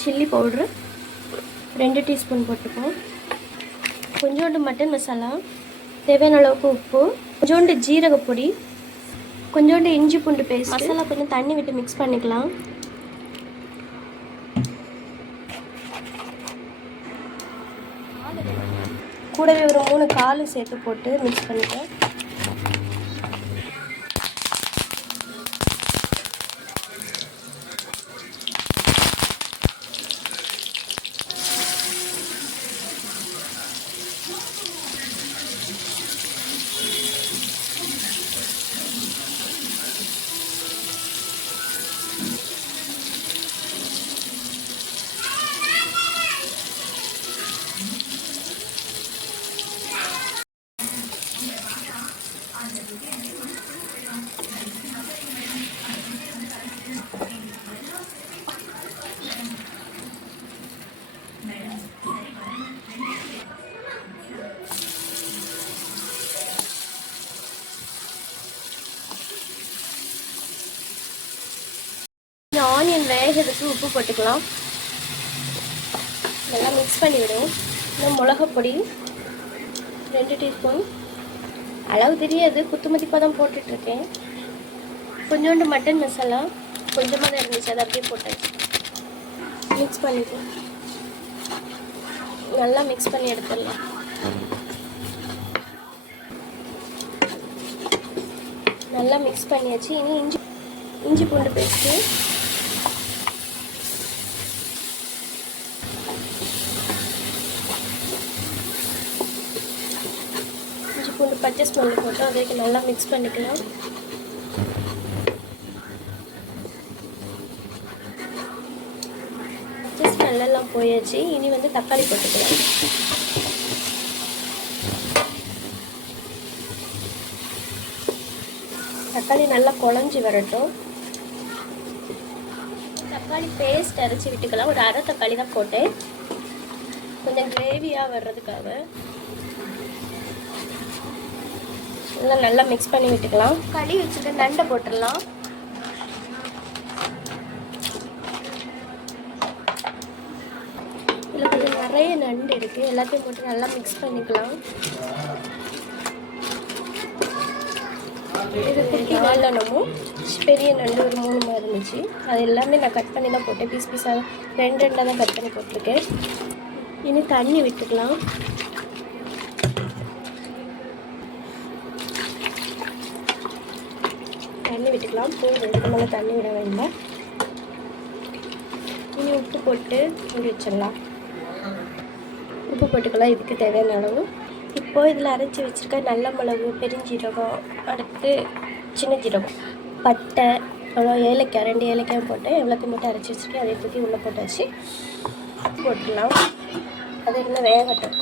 Chilli powder 2 teaspoon போட்டுப்போம். கொஞ்சோண்டு mutton masala, தேவையான அளவுக்கு உப்பு, கொஞ்சோண்டு ஜீரகப்பொடி, கொஞ்சோண்டு இஞ்சி பூண்டு பேஸ்ட். மசாலா கொஞ்சம் தண்ணி விட்டு மிக்ஸ் பண்ணிக்கலாம். கூடவே ஒரு 3 காலும் சேர்த்து போட்டு மிக்ஸ் பண்ணிக்கலாம். ஆனியன் வேகிறதுக்கு உப்பு போட்டுக்கலாம். நல்லா மிக்ஸ் பண்ணி விடும். இன்னும் மிளகாப்பொடி 2 டீஸ்பூன், அளவு தெரியாது, குத்துமதிப்பாக தான் போட்டுட்ருக்கேன். கொஞ்சோண்டு மட்டன் மசாலா கொஞ்சமாக தான் இருந்துச்சு, அதை அப்படியே போட்டாச்சு. மிக்ஸ் பண்ணிட்டு நல்லா மிக்ஸ் பண்ணி எடுத்துடலாம். நல்லா மிக்ஸ் பண்ணியாச்சு. இனி இஞ்சி பூண்டு பேஸ்ட்டு, இஞ்சி பூண்டு பச்சை ஸ்மெல் போட்டு அதுக்கு நல்லா மிக்ஸ் பண்ணிக்கலாம். பச்சை ஸ்மெல்லாம் போயாச்சு. இனி வந்து தக்காளி போட்டுக்கலாம். தக்காளி நல்லா குழஞ்சி வரட்டும். தக்காளி பேஸ்ட் அரைச்சி விட்டுக்கலாம். ஒரு அரை தக்காளி தான் போட்டேன், கொஞ்சம் கிரேவியாக வர்றதுக்காக. எல்லாம் நல்லா மிக்ஸ் பண்ணி விட்டுக்கலாம். கழுவி வச்சுட்டு நண்டை போட்டுடலாம். இதில் கொஞ்சம் நிறைய நண்டு இருக்குது, எல்லாத்தையும் போட்டு நல்லா மிக்ஸ் பண்ணிக்கலாம். இது குட்டி நல்லெண்ணமும் பெரிய நண்டு ஒரு 3 இருந்துச்சு, அது எல்லாமே நான் கட் பண்ணி தான் போட்டேன். பீஸாக 2 தான் கட் பண்ணி போட்டிருக்கேன். இனி தண்ணி விட்டுக்கலாம். தண்ணி விட்டுக்கலாம். போதும், இதுக்கு மேலே தண்ணி விட வேண்டாம். இனி உப்பு போட்டு மூடி வச்சிடலாம். உப்பு போட்டுக்கலாம் இதுக்கு தேவையான அளவு. இப்போது இதில் அரைச்சி வச்சுருக்க நல்ல மிளகு, பெருஞ்சீரகம், அடுத்து சின்ன ஜீரகம், பட்டை, அவ்வளோ ஏலக்காய் 2 ஏலக்காயும் போட்டேன். எவ்வளோத்தையும் மட்டும் அரைச்சி வச்சுருக்கேன், அதை தூக்கி உள்ளே போட்டாச்சு. போட்டுடலாம். அது இன்னும் வேகட்டும்.